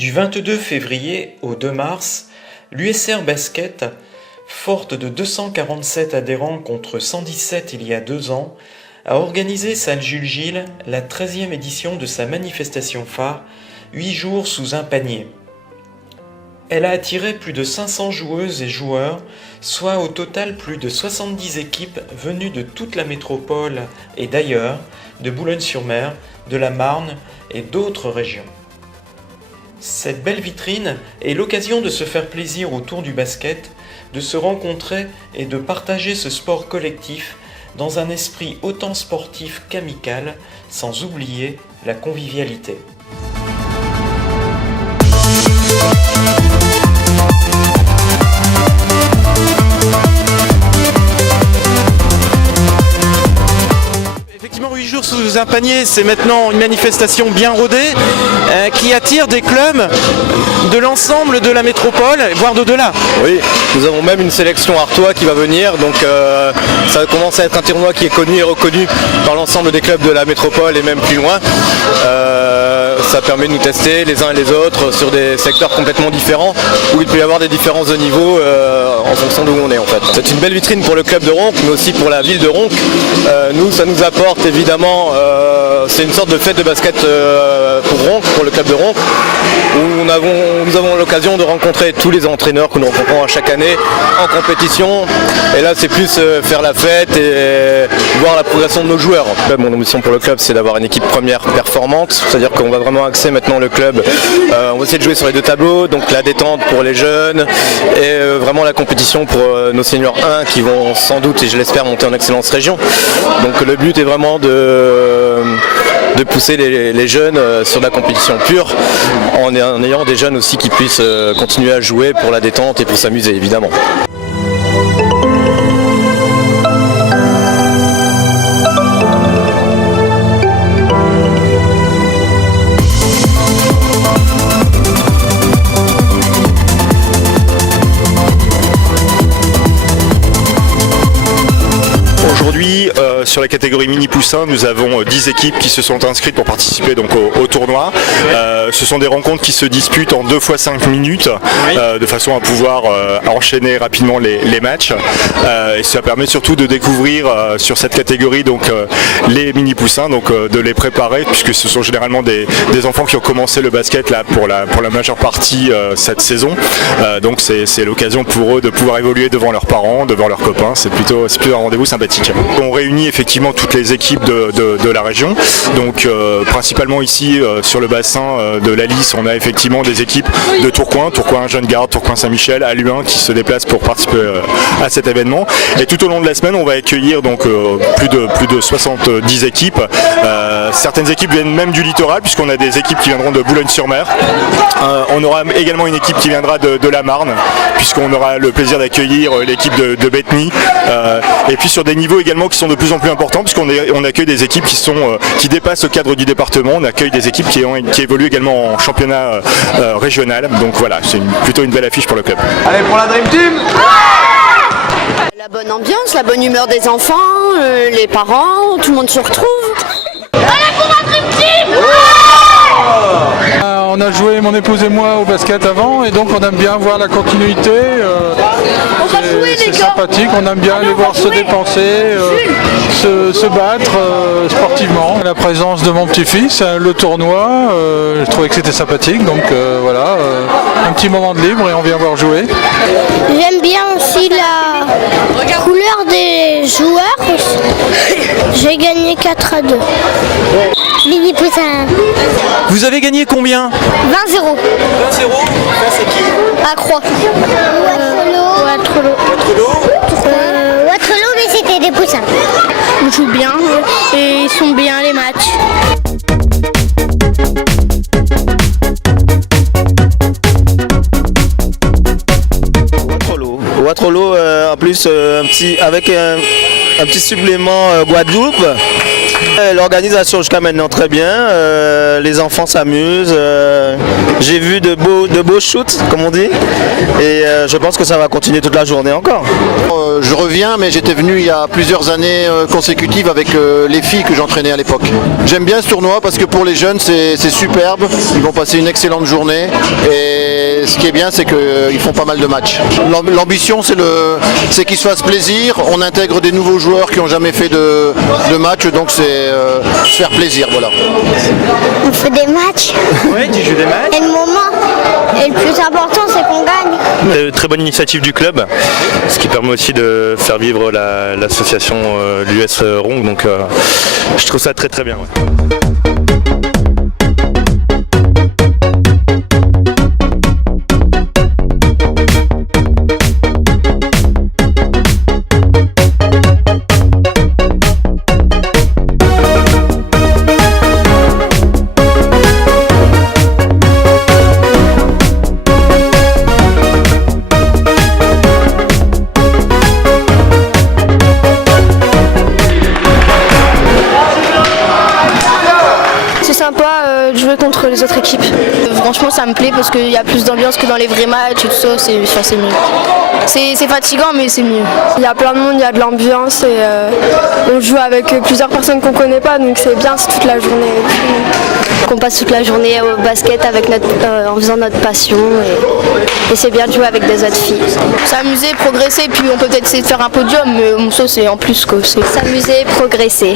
Du 22 février au 2 mars, l'USR Basket, forte de 247 adhérents contre 117 il y a 2 ans, a organisé salle Jules Gilles la 13e édition de sa manifestation phare, 8 jours sous un panier. Elle a attiré plus de 500 joueuses et joueurs, soit au total plus de 70 équipes venues de toute la métropole et d'ailleurs, de Boulogne-sur-Mer, de la Marne et d'autres régions. Cette belle vitrine est l'occasion de se faire plaisir autour du basket, de se rencontrer et de partager ce sport collectif dans un esprit autant sportif qu'amical, sans oublier la convivialité. Effectivement, 8 jours sous un panier, c'est maintenant une manifestation bien rodée qui attire des clubs de l'ensemble de la métropole, voire d'au-delà. Oui, nous avons même une sélection Artois qui va venir, donc ça commence à être un tournoi qui est connu et reconnu par l'ensemble des clubs de la métropole et même plus loin. Ça permet de nous tester les uns et les autres sur des secteurs complètement différents où il peut y avoir des différences de niveau en fonction d'où on est en fait. C'est une belle vitrine pour le club de Ronques mais aussi pour la ville de Ronques. Nous ça nous apporte évidemment, c'est une sorte de fête de basket pour Ronques, pour le club de Ronques où nous avons l'occasion de rencontrer tous les entraîneurs que nous rencontrons à chaque année en compétition et là c'est plus faire la fête et voir la progression de nos joueurs. Mon ambition pour le club c'est d'avoir une équipe première performante, c'est-à-dire qu'on va vraiment axer maintenant le club, on va essayer de jouer sur les 2 tableaux, donc la détente pour les jeunes et vraiment la compétition pour nos seniors 1 qui vont sans doute et je l'espère monter en excellence région. Donc le but est vraiment de pousser les jeunes sur de la compétition pure en ayant des jeunes aussi qui puissent continuer à jouer pour la détente et pour s'amuser évidemment. Aujourd'hui, sur la catégorie mini poussin, nous avons 10 équipes qui se sont inscrites pour participer donc au tournoi. Ce sont des rencontres qui se disputent en 2 fois 5 minutes, de façon à pouvoir enchaîner rapidement les matchs. Et ça permet surtout de découvrir sur cette catégorie donc les mini poussins, donc de les préparer puisque ce sont généralement des enfants qui ont commencé le basket là pour la majeure partie cette saison. Donc c'est l'occasion pour eux de pouvoir évoluer devant leurs parents, devant leurs copains. C'est plutôt un rendez-vous sympathique. On réunit effectivement toutes les équipes de la région, donc principalement ici sur le bassin de la Lys, on a effectivement des équipes de Tourcoing Jeune Garde, Tourcoing Saint-Michel, Halluin qui se déplacent pour participer à cet événement. Et tout au long de la semaine, on va accueillir donc plus de 70 équipes. Certaines équipes viennent même du littoral puisqu'on a des équipes qui viendront de Boulogne-sur-Mer. On aura également une équipe qui viendra de la Marne puisqu'on aura le plaisir d'accueillir l'équipe de Bétheny. Et puis sur des niveaux également qui sont de plus en plus importants puisqu'on accueille des équipes qui dépassent le cadre du département. On accueille des équipes qui évoluent également en championnat régional. Donc voilà, c'est plutôt une belle affiche pour le club. Allez pour la Dream Team! La bonne ambiance, la bonne humeur des enfants, les parents, tout le monde se retrouve. Allez pour la Dream Team! On a joué, mon épouse et moi, au basket avant et donc on aime bien voir la continuité. C'est sympathique, on aime bien les voir se dépenser, se battre sportivement. La présence de mon petit-fils, le tournoi, je trouvais que c'était sympathique, donc voilà, un petit moment de libre et on vient voir jouer. J'aime bien aussi la couleur des joueurs. J'ai gagné 4-2. Mini poussin. Vous avez gagné combien? 20-0. 20-0. C'est qui? À Croix. Waterloo, mais c'était des poussins. Ils jouent bien et ils sont bien les matchs. Waterloo en plus avec un petit supplément Guadeloupe. L'organisation jusqu'à maintenant très bien, les enfants s'amusent, j'ai vu de beaux shoots comme on dit et je pense que ça va continuer toute la journée encore. Je reviens mais j'étais venu il y a plusieurs années consécutives avec les filles que j'entraînais à l'époque. J'aime bien ce tournoi parce que pour les jeunes c'est superbe, ils vont passer une excellente journée et ce qui est bien c'est qu'ils font pas mal de matchs. L'ambition c'est qu'ils se fassent plaisir, on intègre des nouveaux joueurs qui n'ont jamais fait de match donc c'est se faire plaisir, voilà. On fait des matchs. Oui, tu joues des matchs. Et le moment, et le plus important, c'est qu'on gagne. Très bonne initiative du club, ce qui permet aussi de faire vivre l'association l'US Rong, donc je trouve ça très très bien. Ouais. De jouer contre les autres équipes. Franchement ça me plaît parce qu'il y a plus d'ambiance que dans les vrais matchs et tout ça, c'est mieux. C'est fatigant mais c'est mieux. Il y a plein de monde, il y a de l'ambiance et on joue avec plusieurs personnes qu'on connaît pas donc c'est bien, c'est toute la journée. On passe toute la journée au basket avec en faisant notre passion et c'est bien de jouer avec des autres filles. S'amuser, progresser, puis on peut peut-être essayer de faire un podium mais ça c'est en plus quoi. S'amuser, progresser.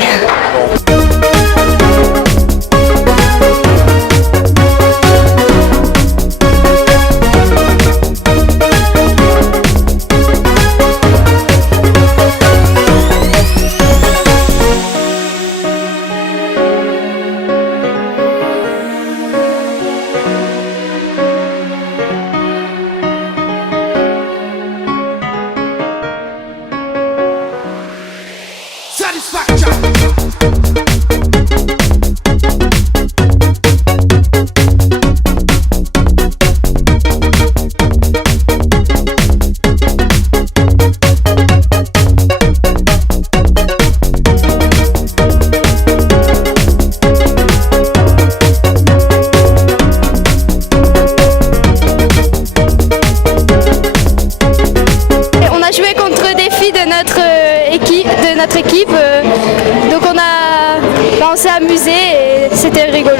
notre équipe, donc on s'est amusé et c'était rigolo.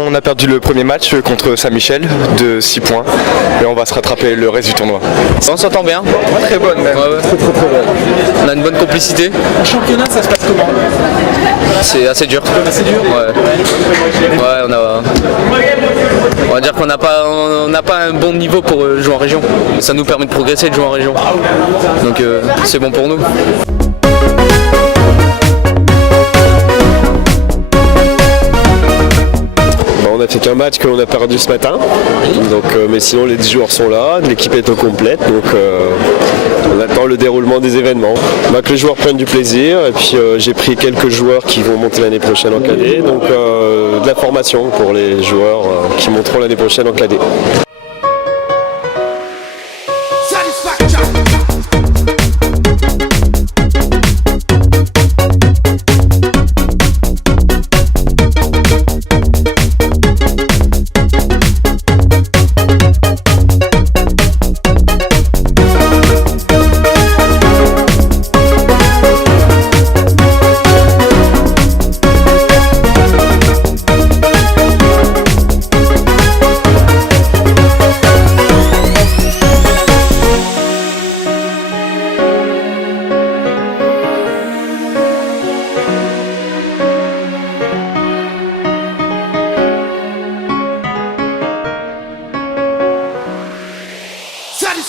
On a perdu le premier match contre Saint-Michel de 6 points et on va se rattraper le reste du tournoi. On s'entend bien, Très bonne même, très bonne. on a une bonne complicité. Le championnat, ça se passe comment? C'est assez dur. C'est dur. Ouais, on va dire qu'on n'a pas un bon niveau pour jouer en région. Ça nous permet de progresser de jouer en région. Donc c'est bon pour nous. On a fait qu'un match que l'on a perdu ce matin, donc, mais sinon les 10 joueurs sont là, l'équipe est au complète, donc on attend le déroulement des événements. Que les joueurs prennent du plaisir et puis j'ai pris quelques joueurs qui vont monter l'année prochaine en cadet, donc de la formation pour les joueurs qui monteront l'année prochaine en cadet.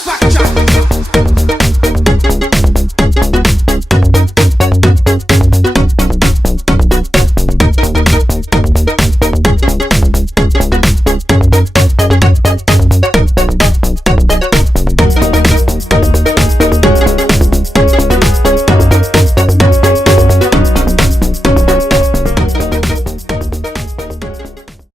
satisfaction.